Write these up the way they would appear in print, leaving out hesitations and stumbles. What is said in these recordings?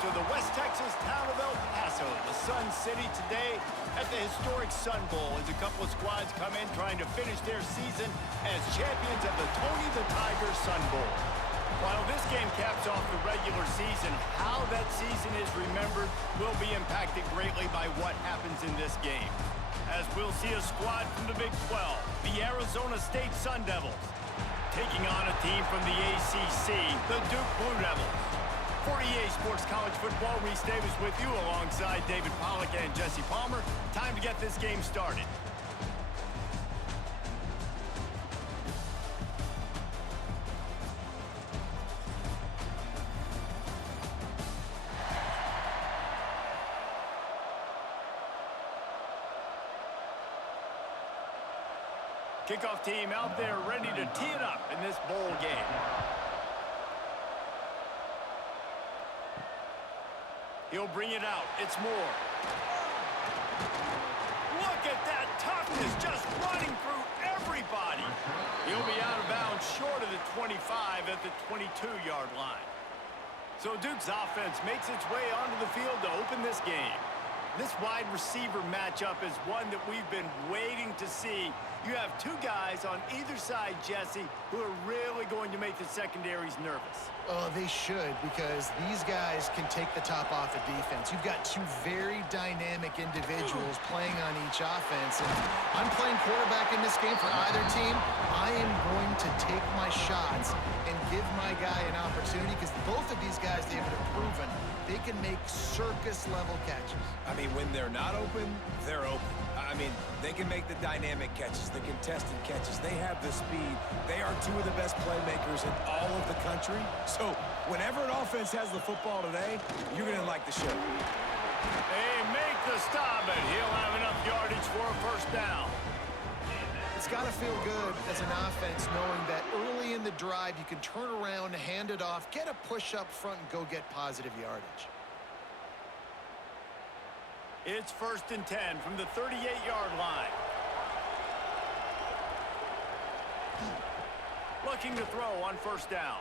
to the West Texas town of El Paso, the Sun City, today at the historic Sun Bowl as a couple of squads come in trying to finish their season as champions of the Tony the Tiger Sun Bowl. While this game caps off the regular season, how that season is remembered will be impacted greatly by what happens in this game. As we'll see a squad from the Big 12, the Arizona State Sun Devils, taking on a team from the ACC, the Duke Blue Devils. For EA Sports College Football, Reese Davis with you alongside David Pollack and Jesse Palmer. Time to get this game started. Kickoff team out there ready to tee it up in this bowl game. He'll bring it out. It's Moore. Look at that toughness, just running through everybody. He'll be out of bounds short of the 25 at the 22-yard line. So Duke's offense makes its way onto the field to open this game. This wide receiver matchup is one that we've been waiting to see. You have two guys on either side, Jesse, who are really going to make the secondaries nervous. Oh, they should, because these guys can take the top off of defense. You've got two very dynamic individuals playing on each offense. And I'm playing quarterback in this game for either team. I am going to take my shots and give my guy an opportunity, because both of these guys, they've proven they can make circus-level catches. I mean, when they're not open, they're open. I mean, they can make the dynamic catches, the contested catches. They have the speed. They are two of the best playmakers in all of the country. So whenever an offense has the football today, you're going to like the show. They make the stop, and he'll have enough yardage for a first down. It's got to feel good as an offense knowing that early in the drive you can turn around, hand it off, get a push up front, and go get positive yardage. It's 1st and 10 from the 38-yard line. Looking to throw on first down.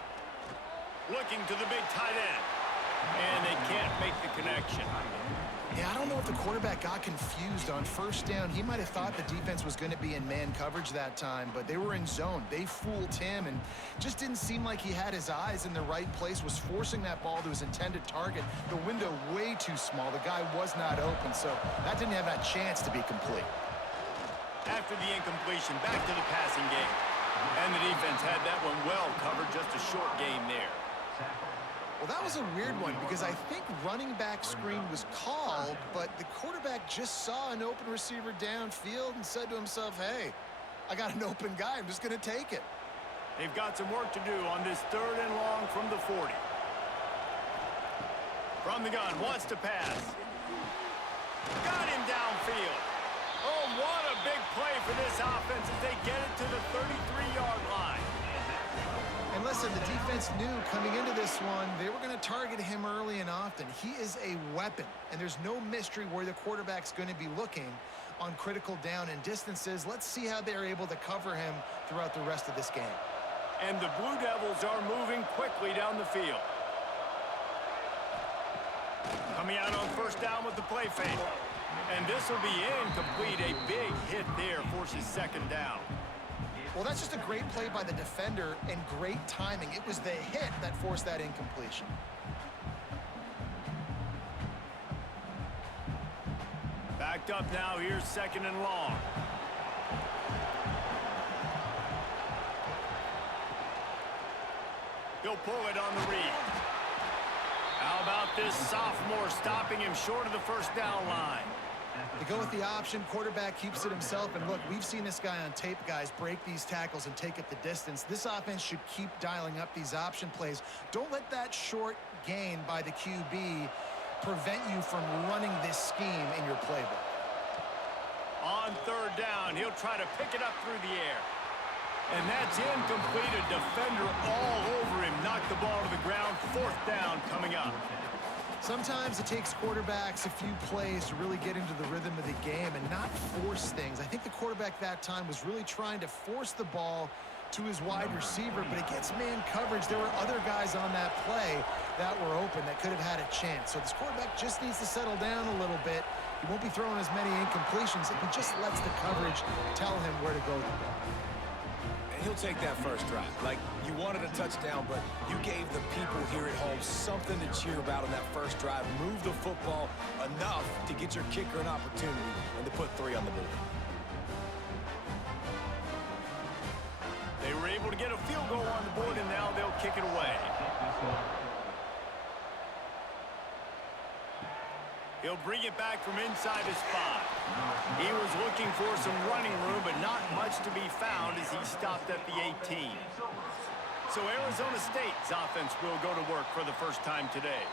Looking to the big tight end. And they can't make the connection. Yeah, I don't know if the quarterback got confused on first down. He might have thought the defense was going to be in man coverage that time, but they were in zone. They fooled him and just didn't seem like he had his eyes in the right place, was forcing that ball to his intended target. The window way too small. The guy was not open, so that didn't have that chance to be complete. After the incompletion, back to the passing game. And the defense had that one well covered, just a short gain there. Well, that was a weird one because I think running back screen was called, but the quarterback just saw an open receiver downfield and said to himself, hey, I got an open guy. I'm just going to take it. They've got some work to do on this 3rd and long from the 40. From the gun, wants to pass. Got him downfield. Oh, what a big play for this offense as they get it to the 33-yard line. And listen, the defense knew coming into this one, they were going to target him early and often. He is a weapon, and there's no mystery where the quarterback's going to be looking on critical down and distances. Let's see how they're able to cover him throughout the rest of this game. And the Blue Devils are moving quickly down the field. Coming out on first down with the play fake. And this will be incomplete. A big hit there forces 2nd down. Well, that's just a great play by the defender and great timing. It was the hit that forced that incompletion. Backed up now. Here's 2nd and long. He'll pull it on the read. How about this sophomore stopping him short of the first down line? They go with the option. Quarterback keeps it himself. And look, we've seen this guy on tape, guys, break these tackles and take up the distance. This offense should keep dialing up these option plays. Don't let that short gain by the QB prevent you from running this scheme in your playbook. On 3rd down, he'll try to pick it up through the air. And that's incomplete. A defender all over him. Knocked the ball to the ground. 4th down coming up. Sometimes it takes quarterbacks a few plays to really get into the rhythm of the game and not force things. I think the quarterback that time was really trying to force the ball to his wide receiver, but against man coverage, there were other guys on that play that were open that could have had a chance. So this quarterback just needs to settle down a little bit. He won't be throwing as many incompletions if he just lets the coverage tell him where to go with the ball. And he'll take that first drive. Like, you wanted a touchdown, but you gave the people here at home something to cheer about on that first drive. Move the football enough to get your kicker an opportunity and to put 3 on the board. They were able to get a field goal on the board, and now they'll kick it away. He'll bring it back from inside his 5. He was looking for some running room, but not much to be found as he stopped at the 18. So Arizona State's offense will go to work for the first time today.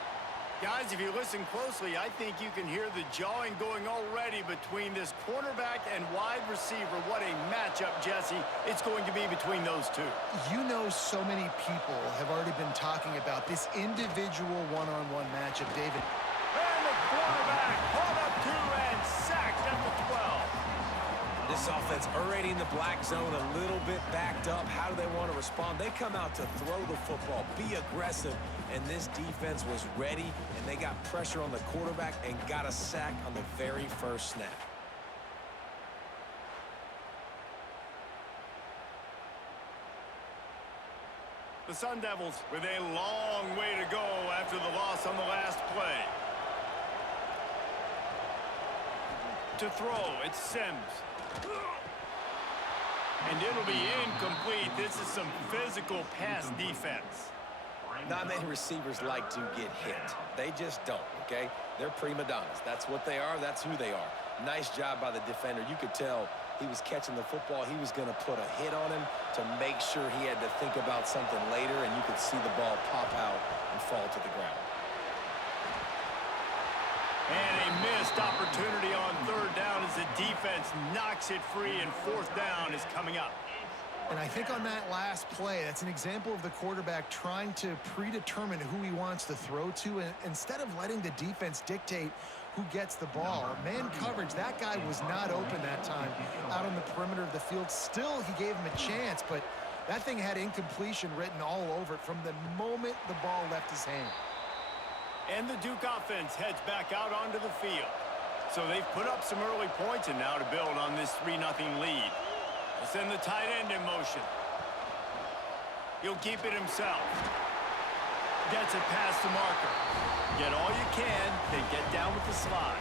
Guys, if you listen closely, I think you can hear the jawing going already between this cornerback and wide receiver. What a matchup, Jesse, it's going to be between those two. You know, so many people have already been talking about this individual one-on-one matchup, David. And the quarterback caught up 2 and sacked at the 12. This offense already in the black zone, a little bit backed up. How do they want to respond? They come out to throw the football, be aggressive, and this defense was ready, and they got pressure on the quarterback and got a sack on the very first snap. The Sun Devils with a long way to go after the loss on the last play. To throw, it's Sims. And it'll be incomplete. This is some physical pass defense. Not many receivers like to get hit. They just don't, okay? They're prima donnas. That's what they are. That's who they are. Nice job by the defender. You could tell he was catching the football. He was going to put a hit on him to make sure he had to think about something later, and you could see the ball pop out and fall to the ground. And a missed opportunity on 3rd down as the defense knocks it free, and 4th down is coming up. And I think on that last play, that's an example of the quarterback trying to predetermine who he wants to throw to, and instead of letting the defense dictate who gets the ball. Man coverage, that guy was not open that time out on the perimeter of the field. Still, he gave him a chance, but that thing had incompletion written all over it from the moment the ball left his hand. And the Duke offense heads back out onto the field. So they've put up some early points, and now to build on this 3-0 lead. They'll send the tight end in motion. He'll keep it himself. Gets it past the marker. Get all you can, then get down with the slide.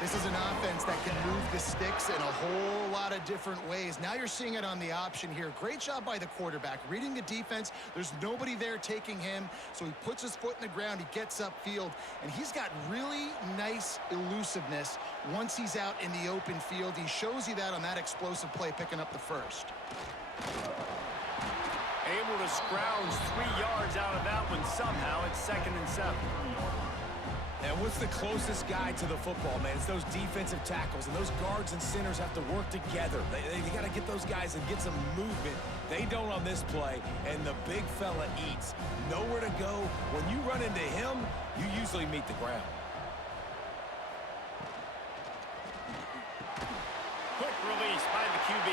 This is an offense that can move the sticks in a whole lot of different ways. Now you're seeing it on the option here. Great job by the quarterback. Reading the defense, there's nobody there taking him, so he puts his foot in the ground, he gets upfield, and he's got really nice elusiveness once he's out in the open field. He shows you that on that explosive play, picking up the first. Able to scrounge 3 yards out of that one somehow. It's 2nd and 7. And what's the closest guy to the football, man? It's those defensive tackles, and those guards and centers have to work together. They got to get those guys and get some movement. They don't on this play, and the big fella eats. Nowhere to go. When you run into him, you usually meet the ground. Quick release by the QB.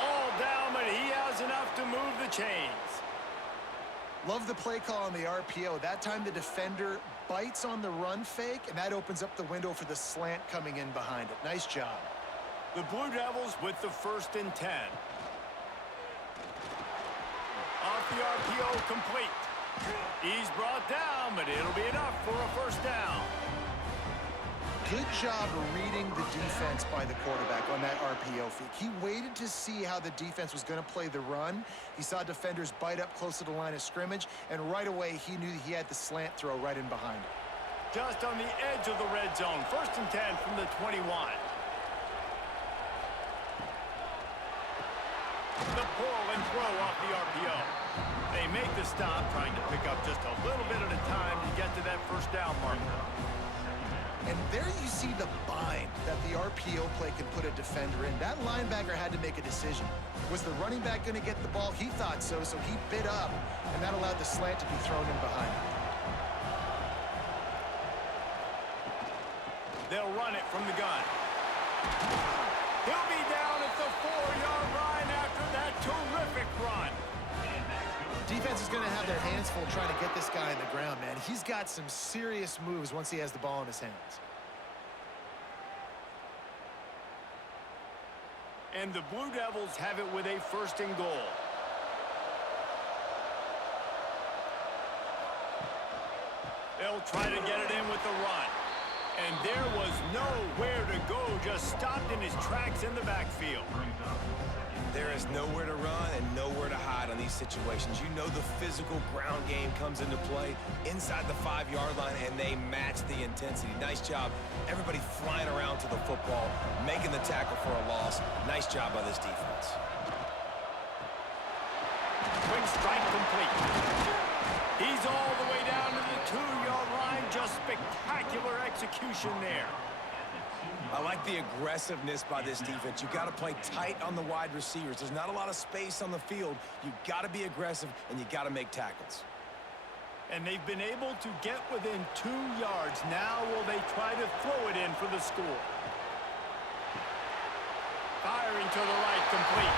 All down, but he has enough to move the chains. Love the play call on the RPO. That time the defender bites on the run fake, and that opens up the window for the slant coming in behind it. Nice job. The Blue Devils with the 1st and 10. Off the RPO, complete. He's brought down, but it'll be enough for a 1st down. Good job reading the defense by the quarterback on that RPO fake. He waited to see how the defense was going to play the run. He saw defenders bite up close to the line of scrimmage, and right away he knew he had the slant throw right in behind it. Just on the edge of the red zone. 1st and 10 from the 21. The pull and throw off the RPO. They make the stop, trying to pick up just a little bit at a time to get to that 1st down marker. And there you see the bind that the RPO play can put a defender in. That linebacker had to make a decision. Was the running back going to get the ball? He thought so, so he bit up, and that allowed the slant to be thrown in behind him. They'll run it from the gun. He'll be down at the 4-yard line after that terrific run. Defense is going to have their hands full trying to get this guy on the ground, man. He's got some serious moves once he has the ball in his hands. And the Blue Devils have it with a 1st and goal. They'll try to get it in with the run. And there was nowhere to go, just stopped in his tracks in the backfield. There is nowhere to run and nowhere to hide on these situations. You know the physical ground game comes into play inside the 5-yard line, and they match the intensity. Nice job. Everybody flying around to the football, making the tackle for a loss. Nice job by this defense. Quick strike complete. He's all the way down to the 2-yard line. Just spectacular execution there. I like the aggressiveness by this defense. You got to play tight on the wide receivers. There's not a lot of space on the field. You got to be aggressive, and you got to make tackles. And they've been able to get within 2 yards. Now will they try to throw it in for the score? Firing to the right, complete.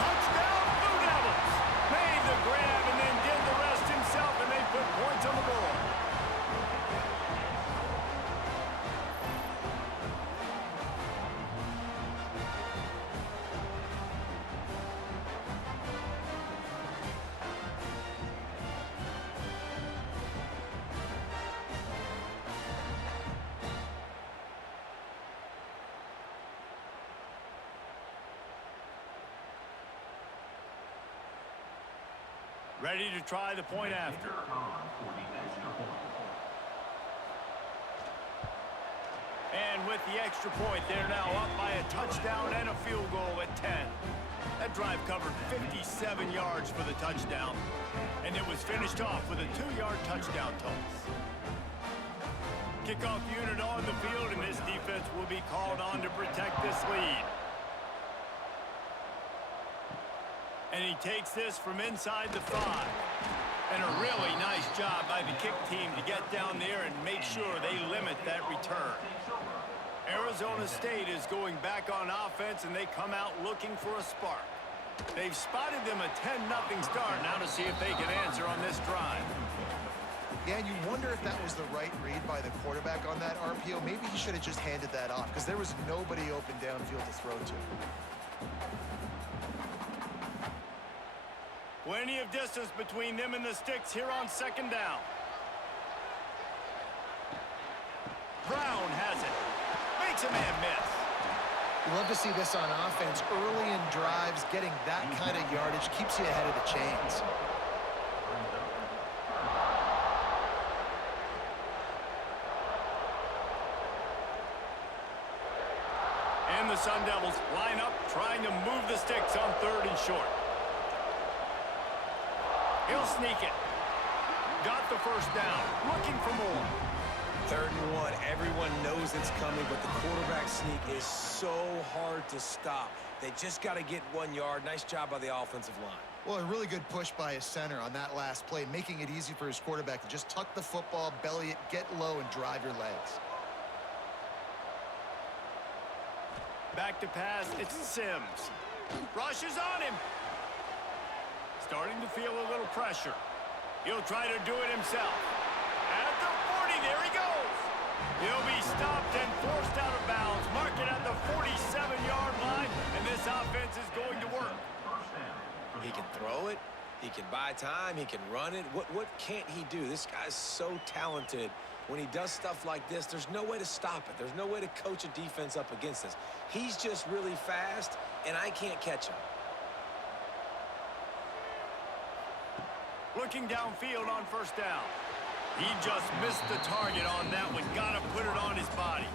Touchdown, Blue Devils! Made the grab and then did the rest himself, and they put points on the board. Ready to try the point after. And with the extra point, they're now up by a touchdown and a field goal at 10. That drive covered 57 yards for the touchdown, and it was finished off with a 2-yard touchdown toss. Kickoff unit on the field, and this defense will be called on to protect this lead. And he takes this from inside the 5. And a really nice job by the kick team to get down there and make sure they limit that return. Arizona State is going back on offense, and they come out looking for a spark. They've spotted them a 10-0 start now to see if they can answer on this drive. Yeah, and you wonder if that was the right read by the quarterback on that RPO. Maybe he should have just handed that off because there was nobody open downfield to throw to. Plenty of distance between them and the sticks here on 2nd down. Brown has it. Makes a man miss. You love to see this on offense. Early in drives, getting that kind of yardage keeps you ahead of the chains. And the Sun Devils line up, trying to move the sticks on 3rd and short. He'll sneak it. Got the 1st down. Looking for more. 3rd and 1. Everyone knows it's coming, but the quarterback sneak is so hard to stop. They just got to get 1 yard. Nice job by the offensive line. Well, a really good push by his center on that last play, making it easy for his quarterback to just tuck the football, belly it, get low, and drive your legs. Back to pass. It's Sims. Rushes on him. Starting to feel a little pressure. He'll try to do it himself. At the 40, there he goes. He'll be stopped and forced out of bounds. Mark it at the 47-yard line, and this offense is going to work. He can throw it. He can buy time. He can run it. What can't he do? This guy's so talented. When he does stuff like this, there's no way to stop it. There's no way to coach a defense up against this. He's just really fast, and I can't catch him. Looking downfield on 1st down. He just missed the target on that one. Got to put it on his body.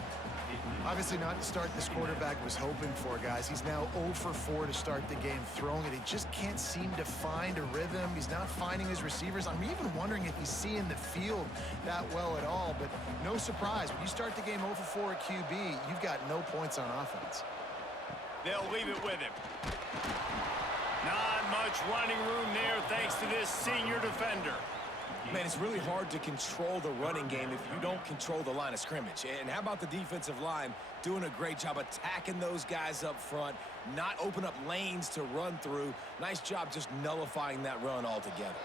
Obviously not the start this quarterback was hoping for, guys. He's now 0 for 4 to start the game throwing it. He just can't seem to find a rhythm. He's not finding his receivers. I'm even wondering if he's seeing the field that well at all, but no surprise. When you start the game 0 for 4 at QB, you've got no points on offense. They'll leave it with him. Not much running room there thanks to this senior defender. Man, it's really hard to control the running game if you don't control the line of scrimmage. And how about the defensive line doing a great job attacking those guys up front, not open up lanes to run through. Nice job just nullifying that run altogether.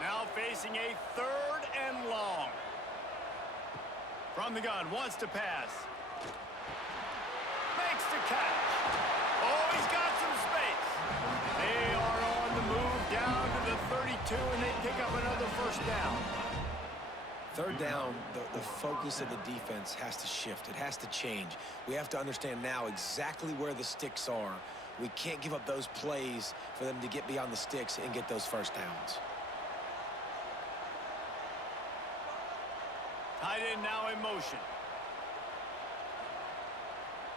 Now facing a 3rd and long. From the gun, wants to pass. Makes the catch. Oh, he's got some space. They are on the move down to the 32, and they pick up another 1st down. 3rd down, the focus of the defense has to shift. It has to change. We have to understand now exactly where the sticks are. We can't give up those plays for them to get beyond the sticks and get those 1st downs. Tight end now in motion.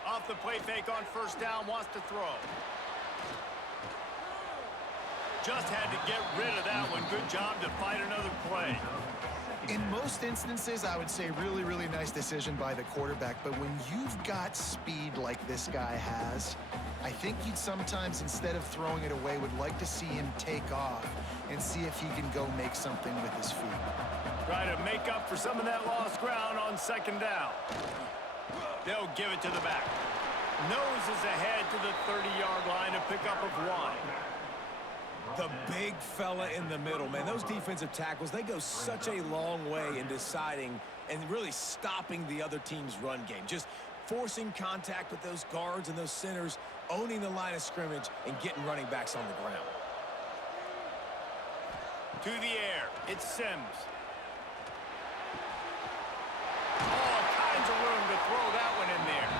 Off the play fake on 1st down, wants to throw. Just had to get rid of that one. Good job to fight another play. In most instances, I would say really, really nice decision by the quarterback. But when you've got speed like this guy has, I think you'd sometimes, instead of throwing it away, would like to see him take off and see if he can go make something with his feet. Try to make up for some of that lost ground on 2nd down. They'll give it to the back. Noses ahead to the 30-yard line, a pickup of 1. The big fella in the middle, man. Those defensive tackles, they go such a long way in deciding and really stopping the other team's run game. Just forcing contact with those guards and those centers, owning the line of scrimmage, and getting running backs on the ground. To the air, it's Sims. All kinds of room to throw that one in there.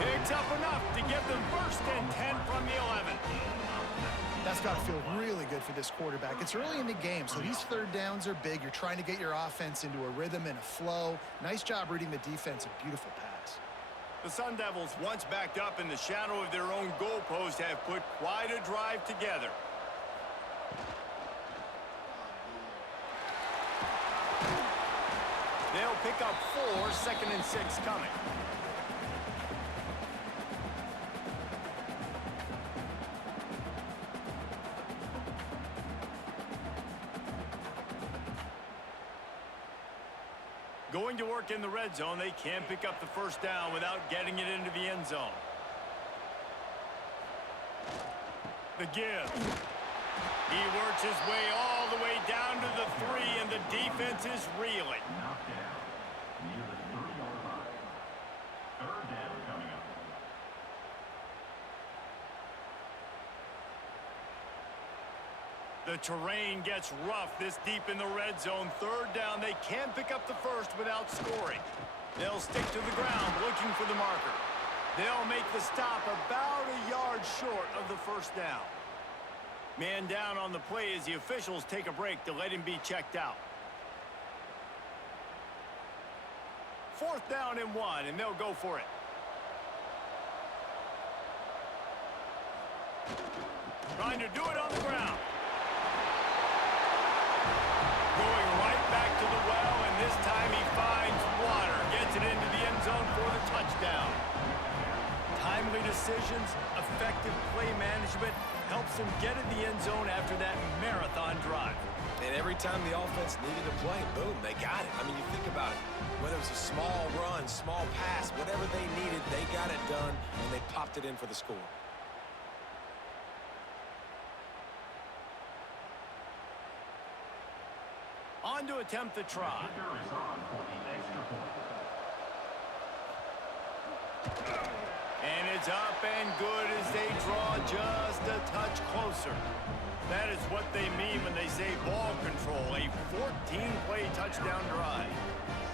Picks up enough to give them 1st and 10 from the 11. That's got to feel really good for this quarterback. It's early in the game, so these 3rd downs are big. You're trying to get your offense into a rhythm and a flow. Nice job reading the defense. A beautiful pass. The Sun Devils, once backed up in the shadow of their own goalpost, have put quite a drive together. They'll pick up 4, 2nd and 6 coming. Going to work in the red zone, they can't pick up the 1st down without getting it into the end zone. The give. He works his way all the way down to the 3, and the defense is reeling. The terrain gets rough this deep in the red zone. 3rd down, they can't pick up the 1st without scoring. They'll stick to the ground looking for the marker. They'll make the stop about a yard short of the 1st down. Man down on the play as the officials take a break to let him be checked out. 4th down and 1, and they'll go for it. Trying to do it on the ground. Going right back to the well, and this time he finds water. Gets it into the end zone for the touchdown. Timely decisions, effective play management helps them get in the end zone after that marathon drive. And every time the offense needed to play, boom, they got it. I mean, you think about it. Whether it was a small run, small pass, whatever they needed, they got it done, and they popped it in for the score. On to attempt the try. And it's up and good as they draw just a touch closer. That is what they mean when they say ball control, a 14-play touchdown drive.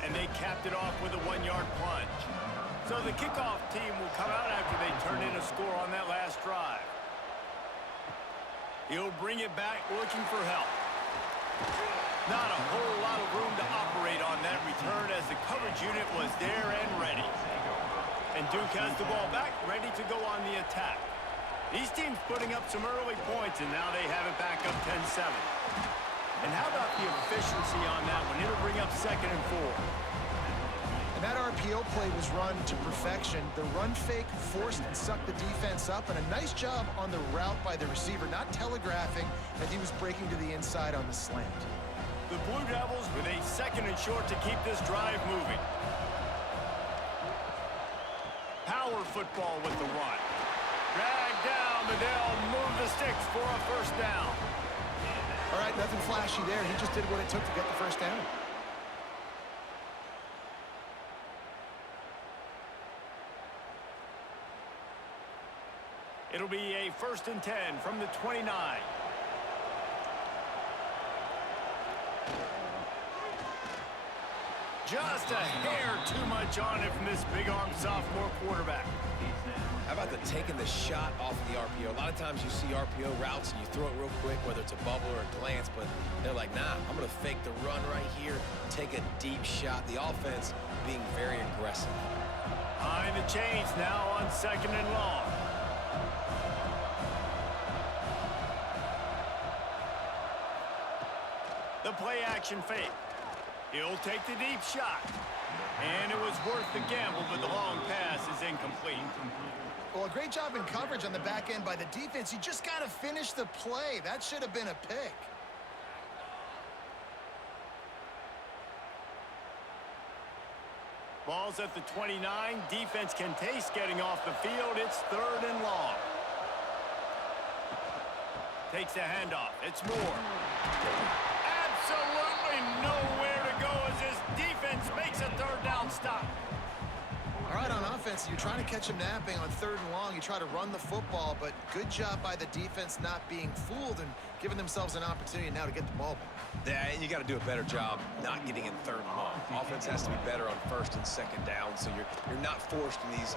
And they capped it off with a 1-yard plunge. So the kickoff team will come out after they turn in a score on that last drive. He'll bring it back looking for help. Not a whole lot of room to operate on that return as the coverage unit was there and ready. And Duke has the ball back, ready to go on the attack. These teams putting up some early points, and now they have it back up 10-7. And how about the efficiency on that one? It'll bring up 2nd and 4. And that RPO play was run to perfection. The run fake forced and sucked the defense up, and a nice job on the route by the receiver, not telegraphing that he was breaking to the inside on the slant. The Blue Devils with a 2nd and short to keep this drive moving. Power football with the run. Drag down, but they'll move the sticks for a 1st down. All right, nothing flashy there. He just did what it took to get the first down. It'll be a 1st and 10 from the 29. Just a hair too much on it from this big-arm sophomore quarterback. How about taking the shot off of the RPO? A lot of times you see RPO routes and you throw it real quick, whether it's a bubble or a glance, but they're like, nah, I'm going to fake the run right here, take a deep shot. The offense being very aggressive. Behind the chains now on 2nd and long. The play action fake. He'll take the deep shot. And it was worth the gamble, but the long pass is incomplete. Well, a great job in coverage on the back end by the defense. You just got to finish the play. That should have been a pick. Ball's at the 29. Defense can taste getting off the field. It's 3rd and long. Takes the handoff. It's Moore. Absolutely nowhere to go as this defense makes a 3rd down stop. All right, on offense, you're trying to catch him napping on 3rd and long. You try to run the football, but good job by the defense not being fooled and giving themselves an opportunity now to get the ball back. Yeah, and you got to do a better job not getting in 3rd and long. Offense has to be better on 1st and 2nd down, so you're not forced in these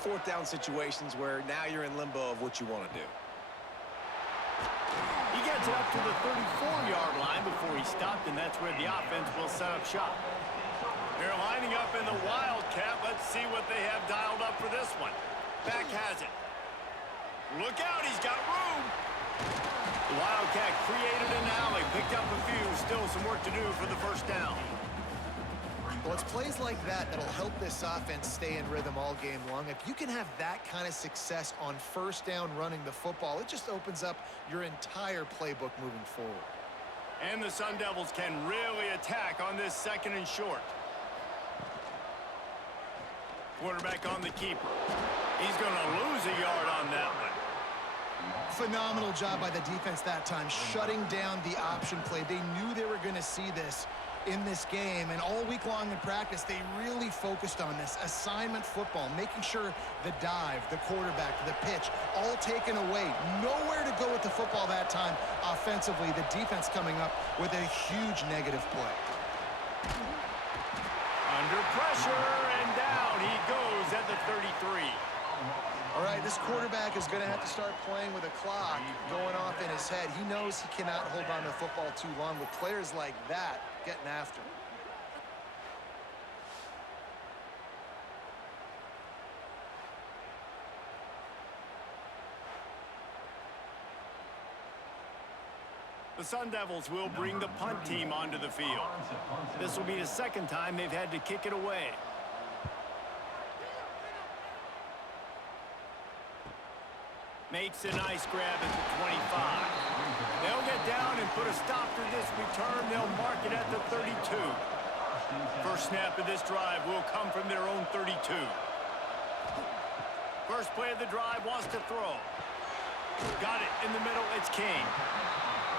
4th down situations where now you're in limbo of what you want to do. He gets it up to the 34-yard line before he stopped, and that's where the offense will set up shop. They're lining up in the Wildcat. Let's see what they have dialed up for this one. Back has it. Look out, he's got room. The Wildcat created an alley, picked up a few, still some work to do for the 1st down. Well, it's plays like that that'll help this offense stay in rhythm all game long. If you can have that kind of success on 1st down running the football, it just opens up your entire playbook moving forward. And the Sun Devils can really attack on this 2nd and short. Quarterback on the keeper. He's going to lose a yard on that one. Phenomenal job by the defense that time, shutting down the option play. They knew they were going to see this in this game, and all week long in practice, they really focused on this assignment football, making sure the dive, the quarterback, the pitch, all taken away. Nowhere to go with the football that time offensively. The defense coming up with a huge negative play. Under pressure, and down he goes at the 33. All right, this quarterback is going to have to start playing with a clock going off in his head. He knows he cannot hold on to the football too long with players like that getting after him. The Sun Devils will bring the punt team onto the field. This will be the 2nd time they've had to kick it away. Makes a nice grab at the 25. They'll get down and put a stop to this return. They'll mark it at the 32. First snap of this drive will come from their own 32. First play of the drive, wants to throw. Got it in the middle, it's King.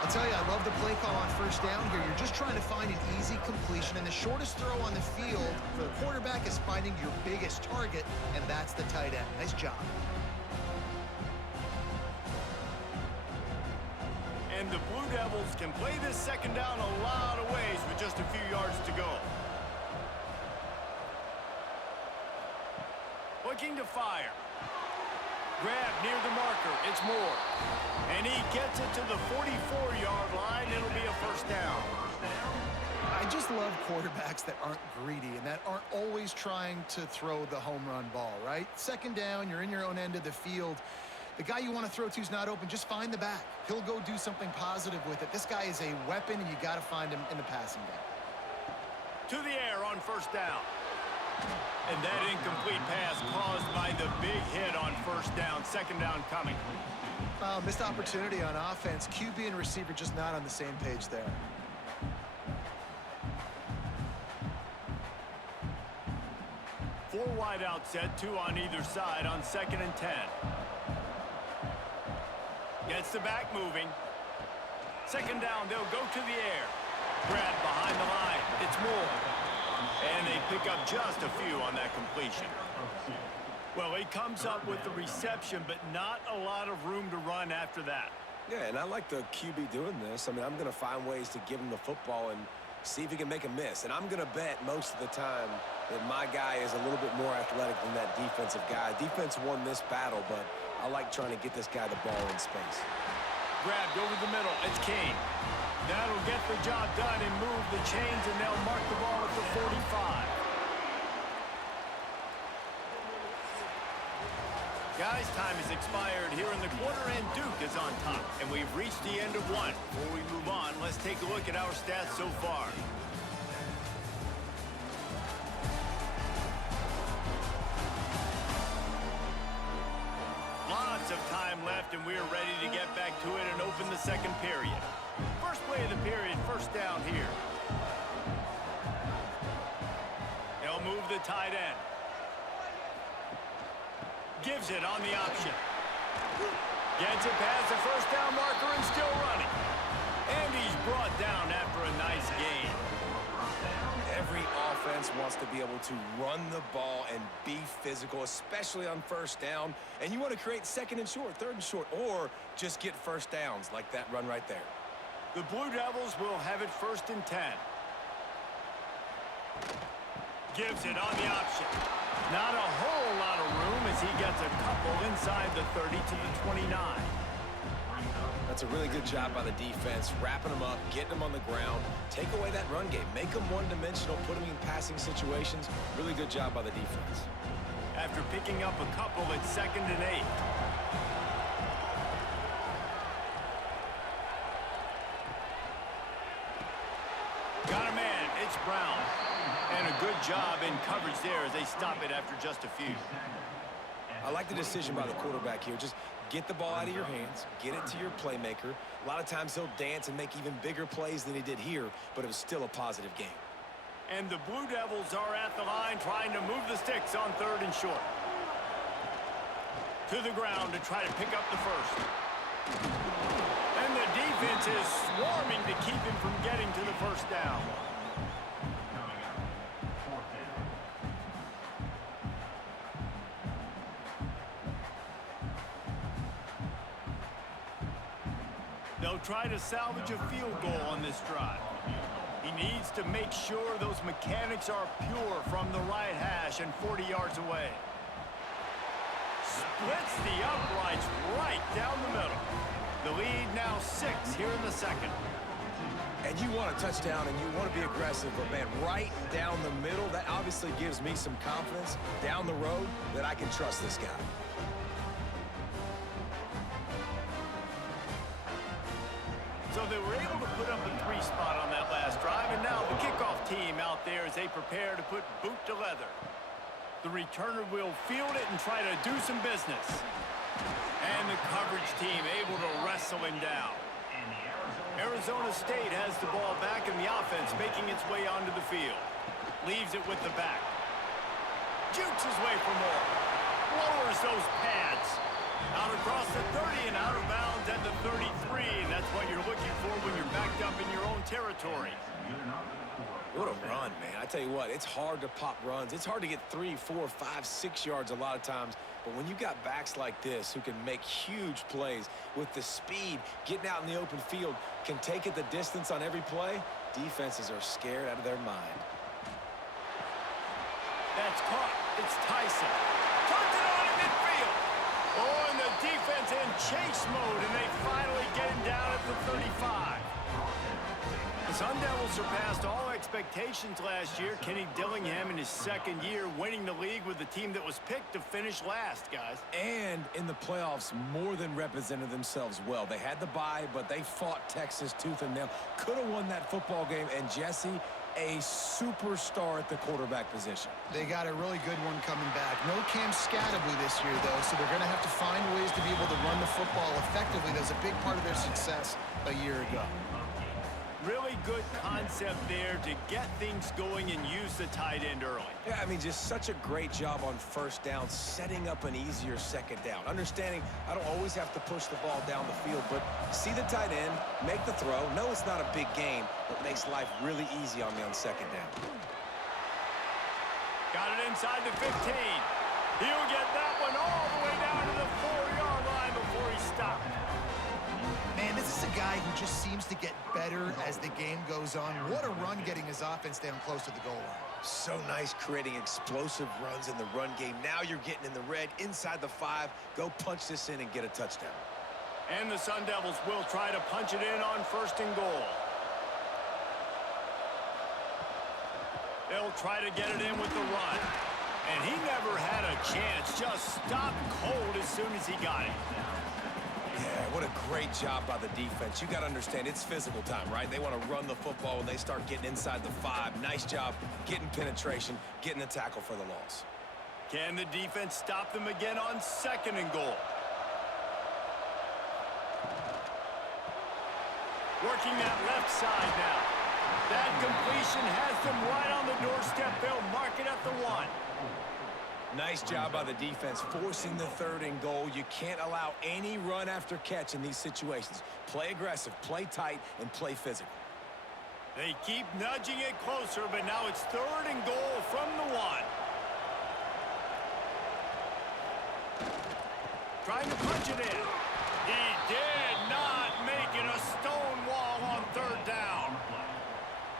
I'll tell you, I love the play call on 1st down here. You're just trying to find an easy completion, and the shortest throw on the field for the quarterback is finding your biggest target, and that's the tight end. Nice job. And the Blue Devils can play this 2nd down a lot of ways with just a few yards to go. Looking to fire. Grab near the marker. It's Moore. And he gets it to the 44-yard line. It'll be a 1st down. I just love quarterbacks that aren't greedy and that aren't always trying to throw the home run ball, right? 2nd down, you're in your own end of the field. The guy you want to throw to is not open. Just find the back. He'll go do something positive with it. This guy is a weapon, and you got to find him in the passing game. To the air on 1st down. And that incomplete pass caused by the big hit on 1st down. 2nd down coming. Missed opportunity on offense. QB and receiver just not on the same page there. Four wide out set, 2 on either side on 2nd and 10. Gets the back moving. Second down, they'll go to the air. Grab behind the line. It's Moore. And they pick up just a few on that completion. Well, he comes up with the reception, but not a lot of room to run after that. Yeah, and I like the QB doing this. I mean, I'm going to find ways to give him the football and see if he can make a miss. And I'm going to bet most of the time that my guy is a little bit more athletic than that defensive guy. Defense won this battle, but I like trying to get this guy the ball in space. Grabbed over the middle. It's Kane. That'll get the job done and move the chains, and they'll mark the ball at the 45. Guys, time has expired here in the quarter, and Duke is on top. And we've reached the end of one. Before we move on, let's take a look at our stats so far. Lots of time left, and we're ready to get back to it and open the second period. First play of the period, first down here. They'll move the tight end. Gives it on the option. Gets it past the first down marker and still running. And he's brought down after a nice gain. Every offense wants to be able to run the ball and be physical, especially on first down. And you want to create second and short, third and short, or just get first downs like that run right there. The Blue Devils will have it first and 10. Gives it on the option. Not a whole lot of room as he gets a couple inside the 30 to the 29. That's a really good job by the defense, wrapping them up, getting them on the ground, take away that run game, make them one-dimensional, put them in passing situations. Really good job by the defense. After picking up a couple, it's second and 8. Got a man, it's Brown. And a good job in coverage there as they stop it after just a few. I like the decision by the quarterback here. Just get the ball out of your hands, get it to your playmaker. A lot of times he'll dance and make even bigger plays than he did here, but it was still a positive game. And the Blue Devils are at the line trying to move the sticks on third and short. To the ground to try to pick up the first. And the defense is swarming to keep him from getting to the first down. They'll try to salvage a field goal on this drive. He needs to make sure those mechanics are pure from the right hash and 40 yards away. Splits the uprights right down the middle. The lead now 6 here in the second. And you want a touchdown and you want to be aggressive, but man, right down the middle, that obviously gives me some confidence down the road that I can trust this guy. So they were able to put up a 3 spot on that last drive, and now the kickoff team out there as they prepare to put boot to leather. The returner will field it and try to do some business. And the coverage team able to wrestle him down. Arizona State has the ball back in the offense, making its way onto the field. Leaves it with the back. Jukes his way for more. Lowers those pads. Out across the 30 and out of bounds at the 33. And that's what you're looking for when you're backed up in your own territory. What a run, man. I tell you what, it's hard to pop runs. It's hard to get 3, 4, 5, 6 yards a lot of times. But when you got backs like this who can make huge plays with the speed, getting out in the open field, can take it the distance on every play, defenses are scared out of their mind. That's caught. It's Tyson. Turns it on in midfield. Oh, and the defense in chase mode, and they finally get him down at the 35. The Sun Devils surpassed all expectations last year. Kenny Dillingham in his second year winning the league with the team that was picked to finish last, guys. And in the playoffs, more than represented themselves well. They had the bye, but they fought Texas tooth and nail. Could have won that football game, and Jesse, a superstar at the quarterback position. They got a really good one coming back. No Cam Scatterby this year, though, so they're going to have to find ways to be able to run the football effectively. That was a big part of their success a year ago. Really good concept there to get things going and use the tight end early. Yeah, I mean, just such a great job on first down, setting up an easier second down. Understanding I don't always have to push the ball down the field, but see the tight end, make the throw. No, it's not a big gain, but makes life really easy on me on second down. Got it inside the 15. He'll get that one all the way down to the 4-yard line before he stopped. Man, this is a guy who just seems to get better as the game goes on. What a run getting his offense down close to the goal line. So nice creating explosive runs in the run game. Now you're getting in the red, inside the 5. Go punch this in and get a touchdown. And the Sun Devils will try to punch it in on 1st and goal. They'll try to get it in with the run. And he never had a chance. Just stopped cold as soon as he got it. Yeah, what a great job by the defense. You got to understand, it's physical time, right? They want to run the football when they start getting inside the 5. Nice job getting penetration, getting the tackle for the loss. Can the defense stop them again on 2nd and goal? Working that left side now. That completion has them right on the doorstep. They'll mark it at the 1. Nice job by the defense, forcing the 3rd and goal. You can't allow any run after catch in these situations. Play aggressive, play tight, and play physical. They keep nudging it closer, but now it's 3rd and goal from the 1. Trying to punch it in. He did not make it a stone wall on 3rd down.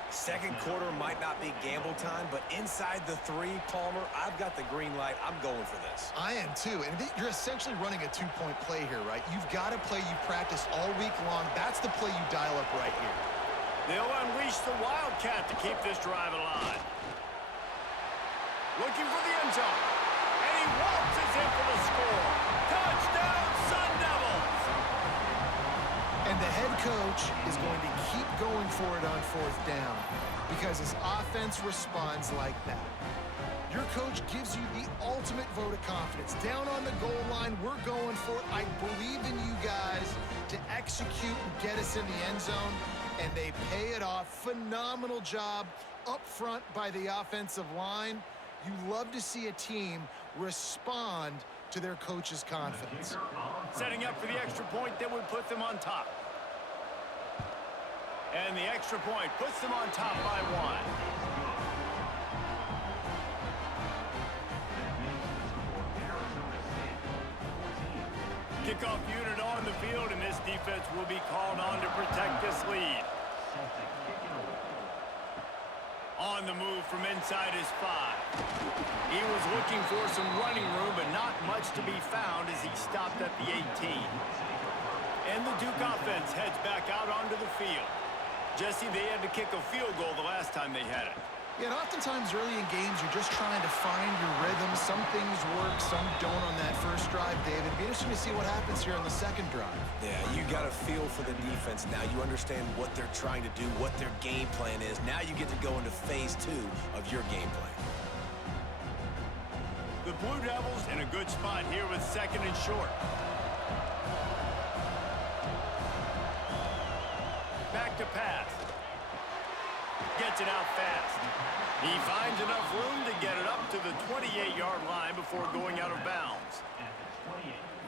Second quarter might not be gamble time, but inside the 3, Palmer, I've got the green light. I'm going for this. I am too, and you're essentially running a 2-point play here, right? You've got a play you practiced all week long. That's the play you dial up right here. They'll unleash the Wildcat to keep this drive alive. Looking for the end zone, and he waltzes in for the score. Touchdown, Sun Devils! And the head coach is going to keep going for it on 4th down because his offense responds like that. Your coach gives you the ultimate vote of confidence. Down on the goal line, we're going for it. I believe in you guys to execute and get us in the end zone, and they pay it off. Phenomenal job up front by the offensive line. You love to see a team respond to their coach's confidence. Setting up for the extra point that would put them on top. And the extra point puts them on top by 1. Kickoff unit on the field, and this defense will be called on to protect this lead. On the move from inside his 5. He was looking for some running room, but not much to be found as he stopped at the 18. And the Duke offense heads back out onto the field. Jesse, they had to kick a field goal the last time they had it. Yeah, and oftentimes early in games, you're just trying to find your rhythm. Some things work, some don't on that first drive, David. It'd be interesting to see what happens here on the second drive. Yeah, you got a feel for the defense now. You understand what they're trying to do, what their game plan is. Now you get to go into phase 2 of your game plan. The Blue Devils in a good spot here with 2nd and short. Back to pass. Gets it out fast. He finds enough room to get it up to the 28-yard line before going out of bounds.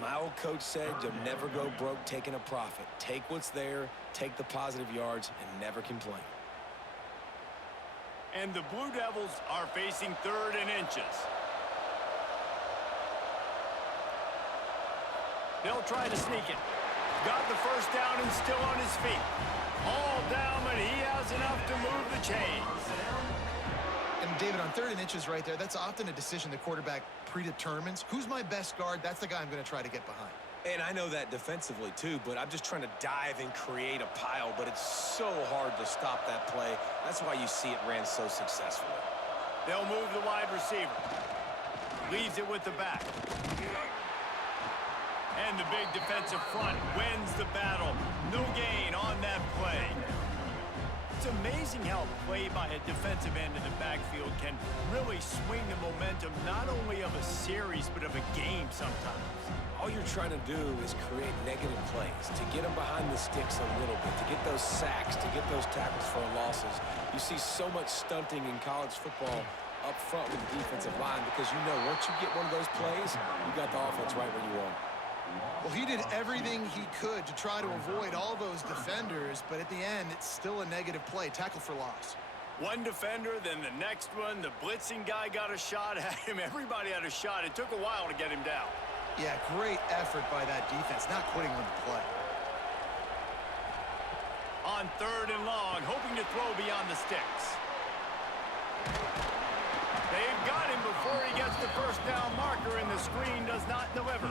My old coach said you'll never go broke taking a profit. Take what's there, take the positive yards, and never complain. And the Blue Devils are facing 3rd and inches. They'll try to sneak it. Got the first down and still on his feet. All down, but he has enough to move the chains. And David, on 3rd and inches right there, that's often a decision the quarterback predetermines. Who's my best guard? That's the guy I'm going to try to get behind. And I know that defensively too, but I'm just trying to dive and create a pile, but it's so hard to stop that play. That's why you see it ran so successfully. They'll move the wide receiver. Leaves it with the back. And the big defensive front wins the battle. No gain on that play. It's amazing how play by a defensive end in the backfield can really swing the momentum not only of a series but of a game sometimes. All you're trying to do is create negative plays, to get them behind the sticks a little bit, to get those sacks, to get those tackles for losses. You see so much stunting in college football up front with the defensive line because you know once you get one of those plays, you got the offense right where you want it. Well, he did everything he could to try to avoid all those defenders, but at the end, it's still a negative play, tackle for loss. One defender, then the next one. The blitzing guy got a shot at him. Everybody had a shot. It took a while to get him down. Yeah, great effort by that defense, not quitting on the play. On 3rd and long, hoping to throw beyond the sticks. They've got him before he gets the first down marker, and the screen does not deliver.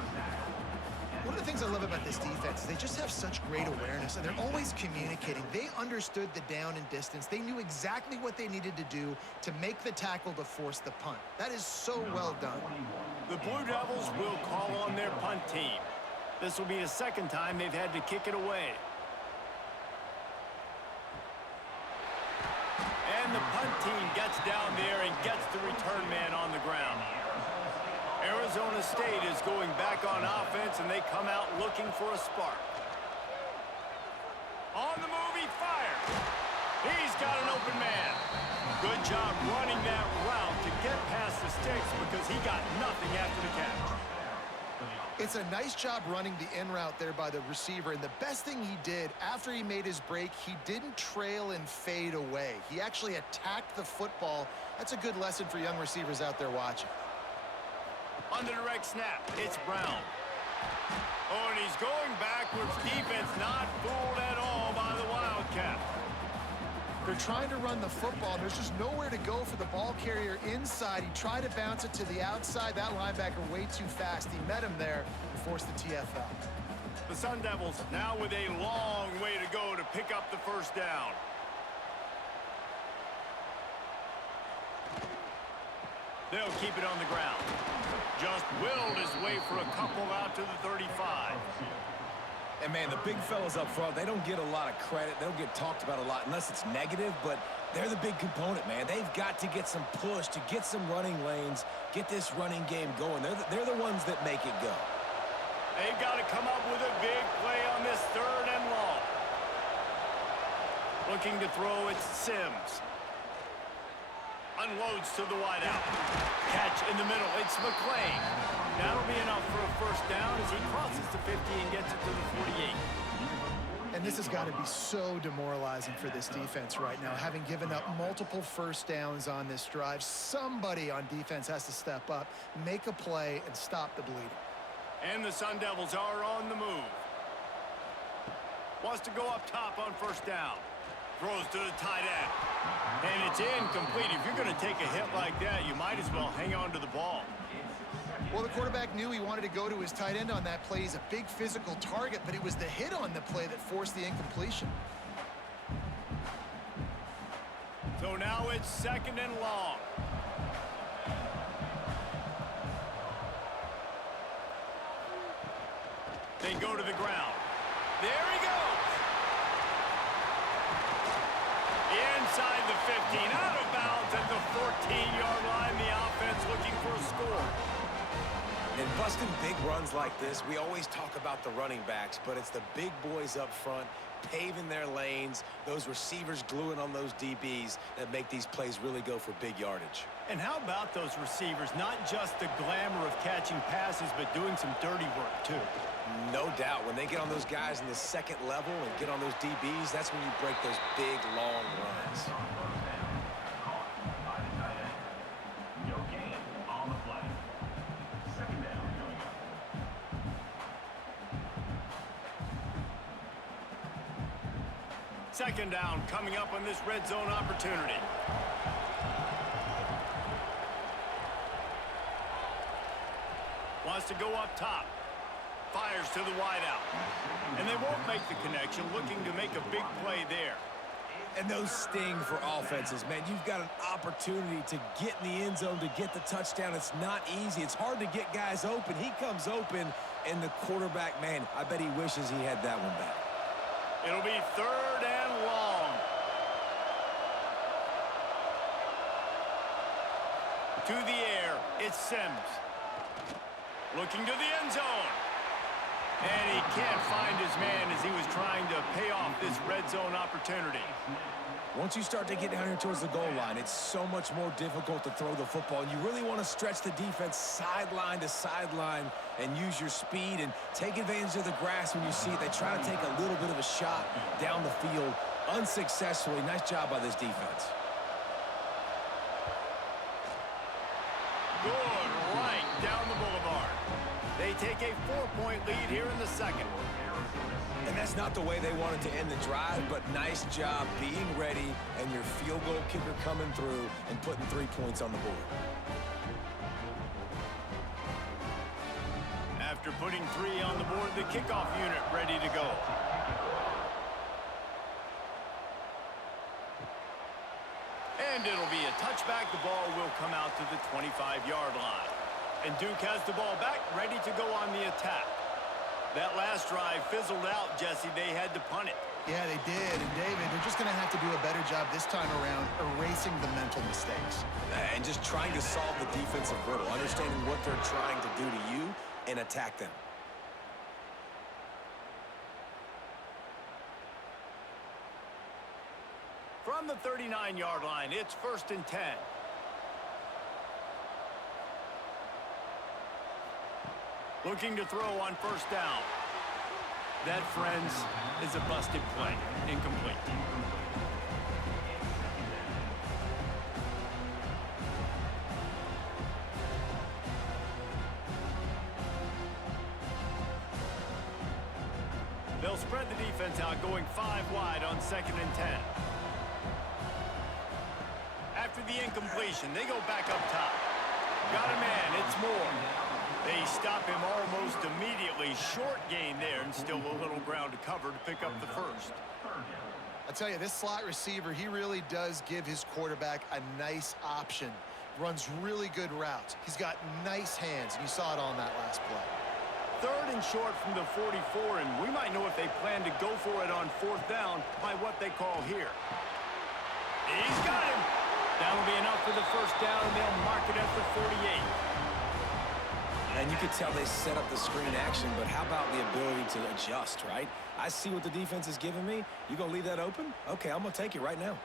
One of the things I love about this defense is they just have such great awareness, and they're always communicating. They understood the down and distance. They knew exactly what they needed to do to make the tackle to force the punt. That is so well done. The Blue Devils will call on their punt team. This will be the second time they've had to kick it away. And the punt team gets down there and gets the return man on the ground. Arizona State is going back on offense, and they come out looking for a spark. On the move, he fires. He's got an open man. Good job running that route to get past the sticks because he got nothing after the catch. It's a nice job running the in route there by the receiver, and the best thing he did after he made his break, he didn't trail and fade away. He actually attacked the football. That's a good lesson for young receivers out there watching. On the direct snap, it's Brown. Oh, and he's going backwards. Defense not fooled at all by the Wildcat. They're trying to run the football. There's just nowhere to go for the ball carrier inside. He tried to bounce it to the outside. That linebacker way too fast. He met him there and forced the TFL. The Sun Devils now with a long way to go to pick up the first down. They'll keep it on the ground. Just willed his way for a couple out to the 35. And, man, the big fellas up front, they don't get a lot of credit. They don't get talked about a lot unless it's negative, but they're the big component, man. They've got to get some push, to get some running lanes, get this running game going. They're the ones that make it go. They've got to come up with a big play on this 3rd and long. Looking to throw, it's Sims. Unloads to the wideout. Catch in the middle. It's McClain. That'll be enough for a first down as he crosses the 50 and gets it to the 48. And this has got to be so demoralizing for this defense right now. Having given up multiple first downs on this drive, somebody on defense has to step up, make a play, and stop the bleeding. And the Sun Devils are on the move. Wants to go up top on first down. Throws to the tight end. And it's incomplete. If you're going to take a hit like that, you might as well hang on to the ball. Well, the quarterback knew he wanted to go to his tight end on that play. He's a big physical target, but it was the hit on the play that forced the incompletion. So now it's 2nd and long. They go to the ground. There he goes. Inside the 15, out of bounds at the 14-yard line. The offense looking for a score. And busting big runs like this, we always talk about the running backs, but it's the big boys up front paving their lanes, those receivers gluing on those DBs that make these plays really go for big yardage. And how about those receivers? Not just the glamour of catching passes, but doing some dirty work, too. No doubt. When they get on those guys in the 2nd level and get on those DBs, that's when you break those big, long runs. Second down coming up on this red zone opportunity. Wants to go up top. Fires to the wideout. And they won't make the connection, looking to make a big play there. And those sting for offenses, man. You've got an opportunity to get in the end zone, to get the touchdown. It's not easy. It's hard to get guys open. He comes open, and the quarterback, man, I bet he wishes he had that one back. It'll be 3rd and long. To the air, it's Sims. Looking to the end zone. And he can't find his man as he was trying to pay off this red zone opportunity. Once you start to get down here towards the goal line, it's so much more difficult to throw the football. And you really want to stretch the defense sideline to sideline and use your speed and take advantage of the grass when you see it. They try to take a little bit of a shot down the field unsuccessfully. Nice job by this defense. Good right down the boulevard. They take a 4-point lead here in the second. And that's not the way they wanted to end the drive, but nice job being ready and your field goal kicker coming through and putting 3 points on the board. After putting 3 on the board, the kickoff unit ready to go. And it'll be a touchback. The ball will come out to the 25-yard line. And Duke has the ball back, ready to go on the attack. That last drive fizzled out, Jesse. They had to punt it. Yeah, they did. And, David, they're just going to have to do a better job this time around erasing the mental mistakes. And just trying to solve the defensive riddle, understanding what they're trying to do to you and attack them. From the 39-yard line, it's 1st and 10. Looking to throw on 1st down. That, friends, is a busted play. Incomplete. They'll spread the defense out, going 5 wide on 2nd and 10. After the incompletion, they go back up top. Got a man, it's Moore. They stop him almost immediately. Short gain there, and still a little ground to cover to pick up the 1st. I tell you, this slot receiver, he really does give his quarterback a nice option. Runs really good routes. He's got nice hands, and you saw it on that last play. 3rd and short from the 44, and we might know if they plan to go for it on 4th down by what they call here. He's got him. That'll be enough for the 1st down, and they'll mark it at the 48. And you could tell they set up the screen action, but how about the ability to adjust, right? I see what the defense is giving me. You gonna leave that open? Okay, I'm gonna take it right now.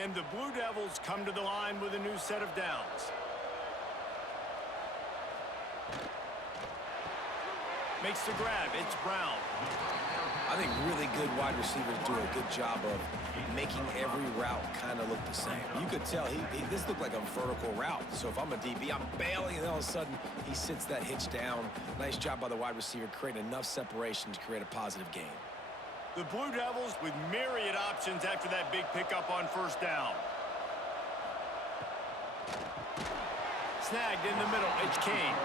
And the Blue Devils come to the line with a new set of downs. Makes the grab. It's Brown. I think really good wide receivers do a good job of making every route kind of look the same. You could tell this looked like a vertical route. So if I'm a DB, I'm bailing, and then all of a sudden he sits that hitch down. Nice job by the wide receiver, creating enough separation to create a positive gain. The Blue Devils with myriad options after that big pickup on 1st down. Snagged in the middle. It's Kane.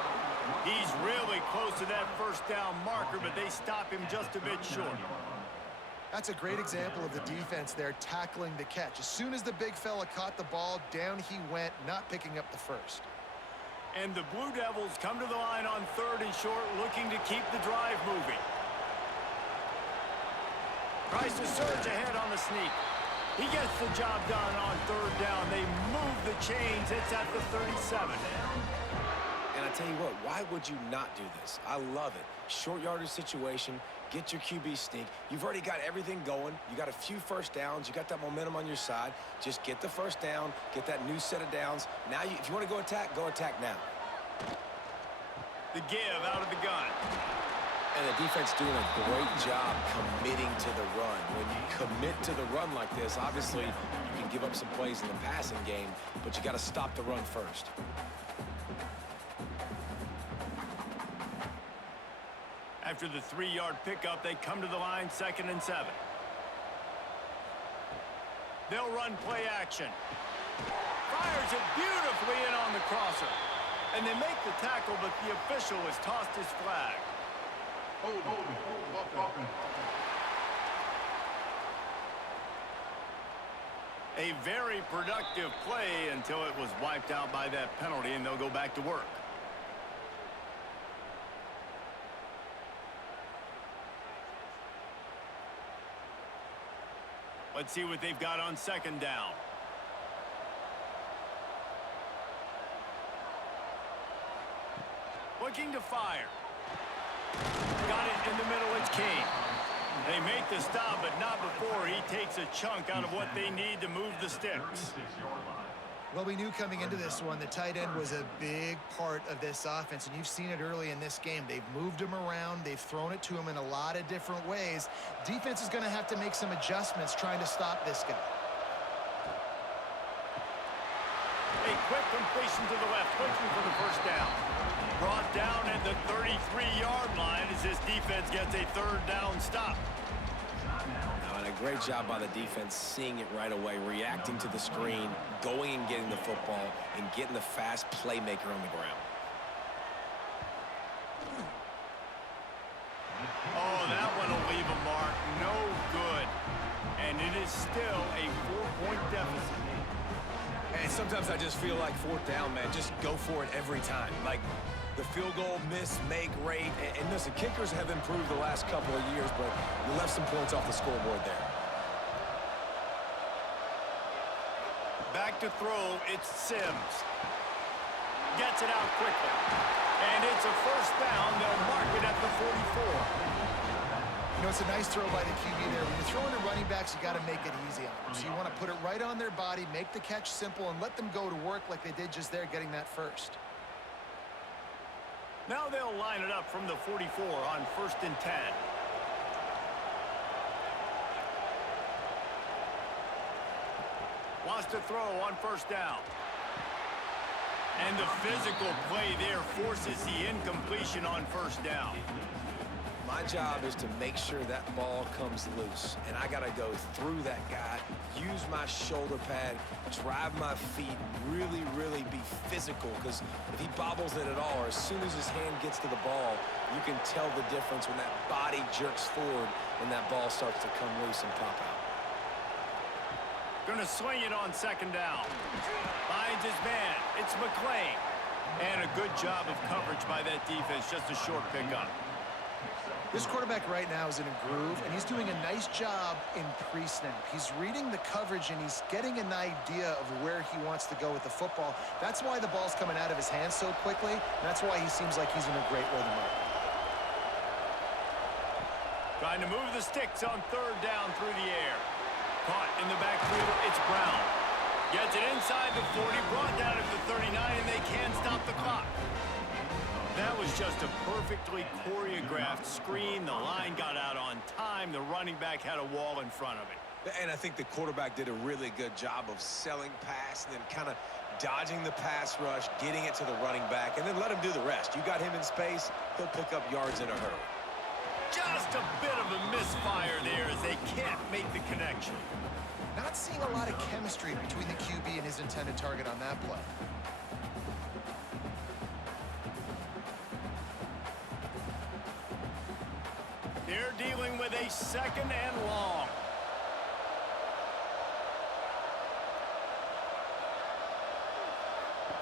He's really close to that 1st down marker, but they stop him just a bit short. That's a great example of the defense there tackling the catch. As soon as the big fella caught the ball, down he went, not picking up the 1st. And the Blue Devils come to the line on 3rd and short, looking to keep the drive moving. Tries to surge ahead on the sneak. He gets the job done on 3rd down. They move the chains. It's at the 37. And I tell you what, why would you not do this? I love it. Short yardage situation, get your QB sneak. You've already got everything going. You got a few 1st downs. You got that momentum on your side. Just get the 1st down, get that new set of downs. Now, if you want to go attack now. The give out of the gun. And the defense doing a great job committing to the run. When you commit to the run like this, obviously you can give up some plays in the passing game, but you got to stop the run first. After the 3-yard pickup, they come to the line 2nd and 7. They'll run play action. Fires it beautifully in on the crosser. And they make the tackle, but the official has tossed his flag. A very productive play until it was wiped out by that penalty, and they'll go back to work. Let's see what they've got on 2nd down. looking to fire. Got it in the middle. It's King. They make the stop, but not before he takes a chunk out of what they need to move the sticks. Well, we knew coming into this one the tight end was a big part of this offense, and you've seen it early in this game. They've moved him around. They've thrown it to him in a lot of different ways. Defense is going to have to make some adjustments trying to stop this guy. A quick completion to the left, looking for the first down. Brought down at the 33-yard line as this defense gets a third down stop. And a great job by the defense seeing it right away, reacting to the screen, going and getting the football, and getting the fast playmaker on the ground. Oh, that one will leave a mark. No good. And it is still a 4-point deficit. And sometimes I just feel like fourth down, man. Just go for it every time. Like the field goal miss, make rate. And listen, kickers have improved the last couple of years, but you left some points off the scoreboard there. Back to throw, it's Sims. Gets it out quickly. And it's a first down. They'll mark it at the 44. You know, it's a nice throw by the QB there. When you're throwing to running backs, you got to make it easy on them. So you want to put it right on their body, make the catch simple, and let them go to work like they did just there, getting that first. Now they'll line it up from the 44 on 1st and 10. Wants to throw on first down. And the physical play there forces the incompletion on first down. My job is to make sure that ball comes loose, and I got to go through that guy, use my shoulder pad, drive my feet, really be physical, because if he bobbles it at all, or as soon as his hand gets to the ball, you can tell the difference when that body jerks forward and that ball starts to come loose and pop out. Gonna swing it on 2nd down. Finds his man. It's McClain. And a good job of coverage by that defense, just a short pickup. This quarterback right now is in a groove, and he's doing a nice job in pre-snap. He's reading the coverage, and he's getting an idea of where he wants to go with the football. That's why the ball's coming out of his hands so quickly, and that's why he seems like he's in a great rhythm right now. Trying to move the sticks on 3rd down through the air. Caught in the backfield, it's Brown. Gets it inside the 40, brought down at the 39, and they can't stop the clock. That was just a perfectly choreographed screen. The line got out on time. The running back had a wall in front of it. And I think the quarterback did a really good job of selling pass and then kind of dodging the pass rush, getting it to the running back, and then let him do the rest. You got him in space, he'll pick up yards in a hurry. Just a bit of a misfire there as they can't make the connection. Not seeing a lot of chemistry between the QB and his intended target on that play. They're dealing with a 2nd and long.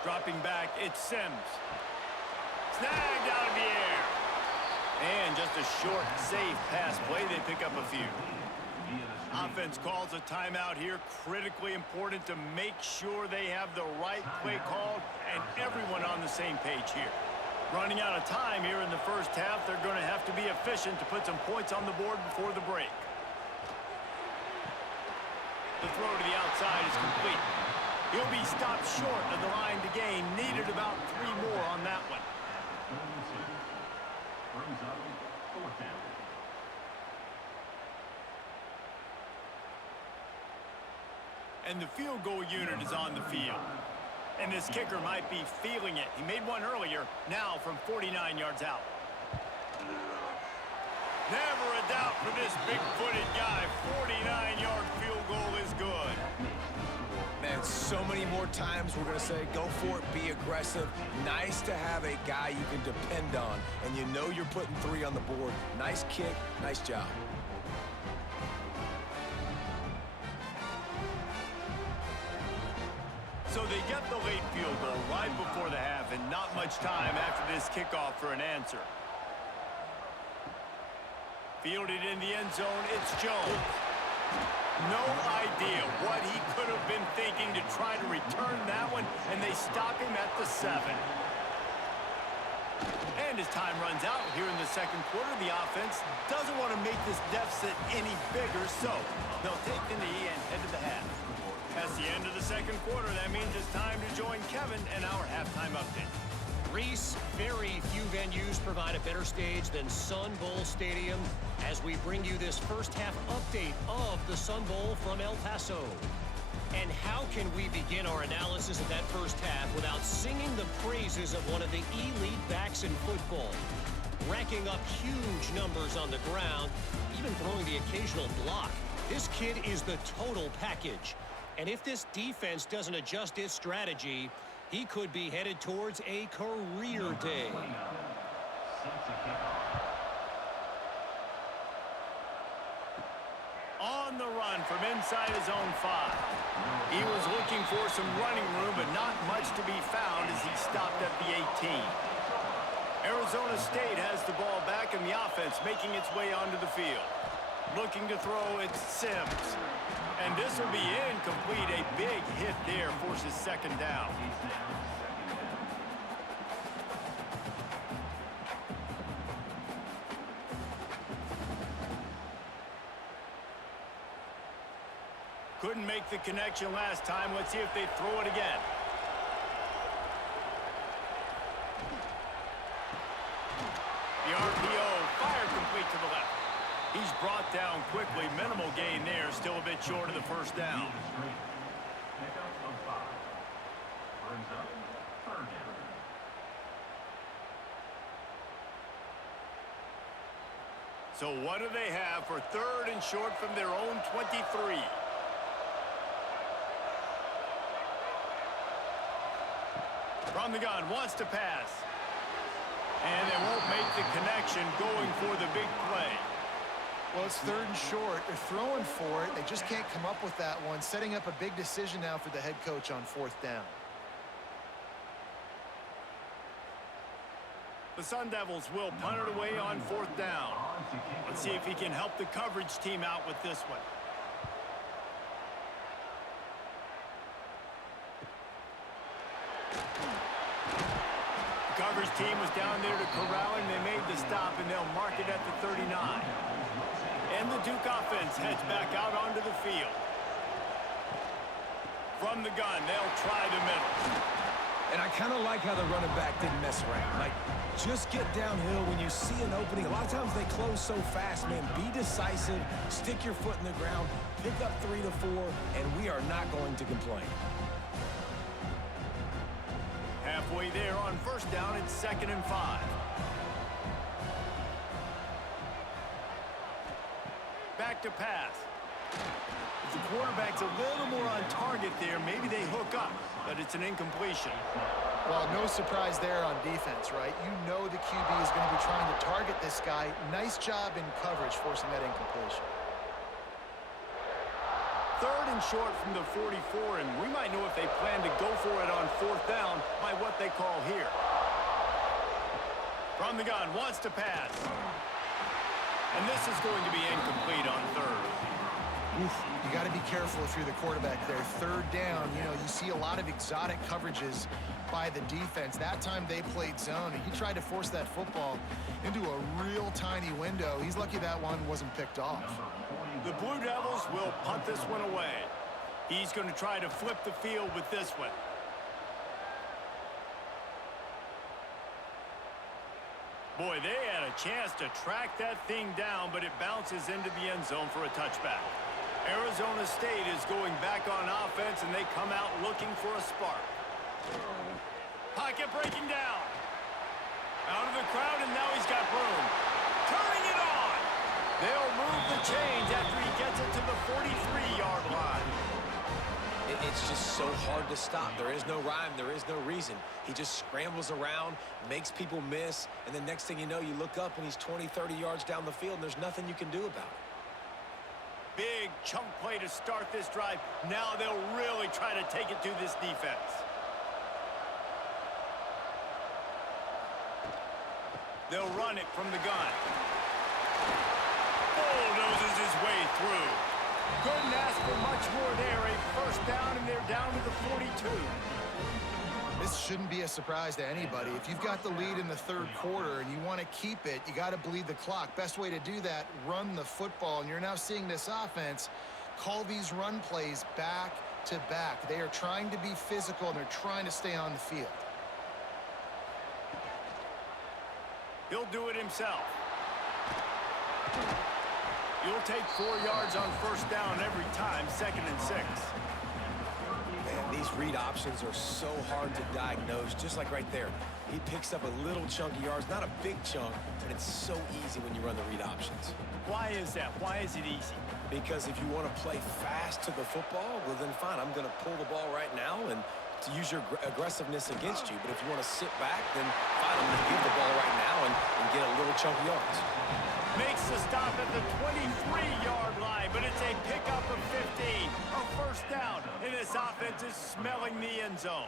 Dropping back, it's Sims. Snagged out of the air. And just a short, safe pass play. They pick up a few. Offense calls a timeout here. Critically important to make sure they have the right play called and everyone on the same page here. Running out of time here in the first half. They're going to have to be efficient to put some points on the board before the break. The throw to the outside is complete. He'll be stopped short of the line to gain. Needed about 3 more on that one. And the field goal unit is on the field. And this kicker might be feeling it. He made one earlier, now from 49 yards out. Never a doubt for this big-footed guy. 49-yard field goal is good. Man, so many more times we're going to say, go for it, be aggressive. Nice to have a guy you can depend on, and you know you're putting 3 on the board. Nice kick, nice job. So they get the late field goal right before the half, and not much time after this kickoff for an answer. Fielded in the end zone, it's Jones. No idea what he could have been thinking to try to return that one, and they stop him at the 7. And as time runs out here in the second quarter, the offense doesn't want to make this deficit any bigger, so they'll take the knee and head to the half. That's the end of the second quarter. That means it's time to join Kevin in our halftime update. Reese, very few venues provide a better stage than Sun Bowl Stadium as we bring you this first half update of the Sun Bowl from El Paso. And how can we begin our analysis of that first half without singing the praises of one of the elite backs in football? Racking up huge numbers on the ground, even throwing the occasional block. This kid is the total package. And if this defense doesn't adjust its strategy, he could be headed towards a career day. On the run from inside his own 5. He was looking for some running room, but not much to be found as he stopped at the 18. Arizona State has the ball back, and the offense making its way onto the field. Looking to throw, it's Sims. And this will be incomplete. A big hit there forces second down. Couldn't make the connection last time. Let's see if they throw it again. The RPO fired complete to the left. He's brought down quickly. Minimal gain there. Still a bit short of the first down. So what do they have for third and short from their own 23? From the gun, wants to pass. And they won't make the connection, going for the big play. Well, it's third and short. They're throwing for it. They just can't come up with that one. Setting up a big decision now for the head coach on fourth down. The Sun Devils will punt it away on fourth down. Let's see if he can help the coverage team out with this one. The coverage team was down there to corral him. They made the stop, and they'll mark it at the 39. And the Duke offense heads back out onto the field. From the gun, they'll try the middle. And I kind of like how the running back didn't mess around. Like, just get downhill when you see an opening. A lot of times they close so fast, man. Be decisive, stick your foot in the ground, pick up 3 to 4, and we are not going to complain. Halfway there on first down, it's 2nd and 5. Back to pass. If the quarterback's a little more on target there, maybe they hook up, but it's an incompletion. Well, no surprise there on defense, right? You know the QB is going to be trying to target this guy. Nice job in coverage forcing that incompletion. Third and short from the 44, and we might know if they plan to go for it on fourth down by what they call here. From the gun, wants to pass. And this is going to be incomplete on third. You got to be careful if you're the quarterback there. Third down, you know, you see a lot of exotic coverages by the defense. That time they played zone, and he tried to force that football into a real tiny window. He's lucky that one wasn't picked off. The Blue Devils will punt this one away. He's going to try to flip the field with this one. Boy, they had a chance to track that thing down, but it bounces into the end zone for a touchback. Arizona State is going back on offense, and they come out looking for a spark. Pocket breaking down. Out of the crowd, and now he's got room. Turning it on. They'll move the chains after he gets it to the 43-yard line. It's just so hard to stop. There is no rhyme. There is no reason. He just scrambles around, makes people miss, and the next thing you know, you look up and he's 20, 30 yards down the field, and there's nothing you can do about it. Big chunk play to start this drive. Now they'll really try to take it to this defense. They'll run it from the gun. Bulldozes his way through. Couldn't ask for much more there. A first down, and they're down to the 42. This shouldn't be a surprise to anybody. If you've got the lead in the third quarter and you want to keep it, you got to bleed the clock. Best way to do that, run the football. And you're now seeing this offense call these run plays back to back. They are trying to be physical, and they're trying to stay on the field. He'll do it himself. You'll take 4 yards on first down every time, 2nd and 6. Man, these read options are so hard to diagnose, just like right there. He picks up a little chunk of yards, not a big chunk, but it's so easy when you run the read options. Why is that? Why is it easy? Because if you want to play fast to the football, well, then fine, I'm going to pull the ball right now and to use your aggressiveness against you. But if you want to sit back, then fine, I'm going to give the ball right now and get a little chunk of yards. Makes the stop at the 23-yard line, but it's a pickup of 15. A first down, and this offense is smelling the end zone.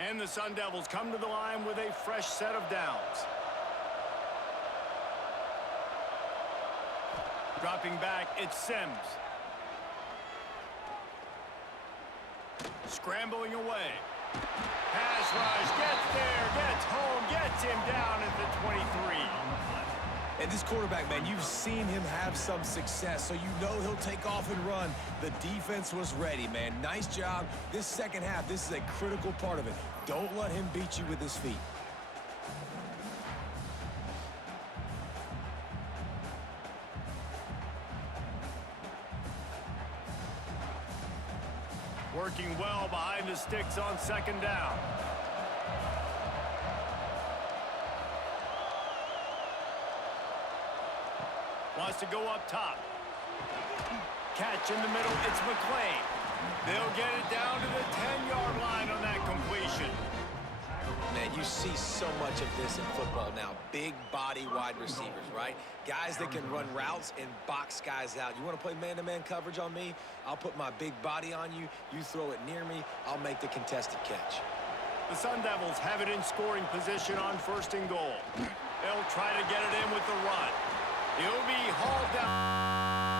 And the Sun Devils come to the line with a fresh set of downs. Dropping back, it's Sims. Scrambling away. Pass rush, gets there, gets home, gets him down at the 23. And this quarterback, man, you've seen him have some success, so you know he'll take off and run. The defense was ready, man. Nice job. This second half, this is a critical part of it. Don't let him beat you with his feet. Working well behind the sticks on 2nd down. Wants to go up top. Catch in the middle, it's McClain. They'll get it down to the 10-yard line on that completion. Man, you see so much of this in football now. Big body wide receivers, right? Guys that can run routes and box guys out. You want to play man-to-man coverage on me? I'll put my big body on you. You throw it near me, I'll make the contested catch. The Sun Devils have it in scoring position on 1st and goal. They'll try to get it in with the run. He'll be hauled down.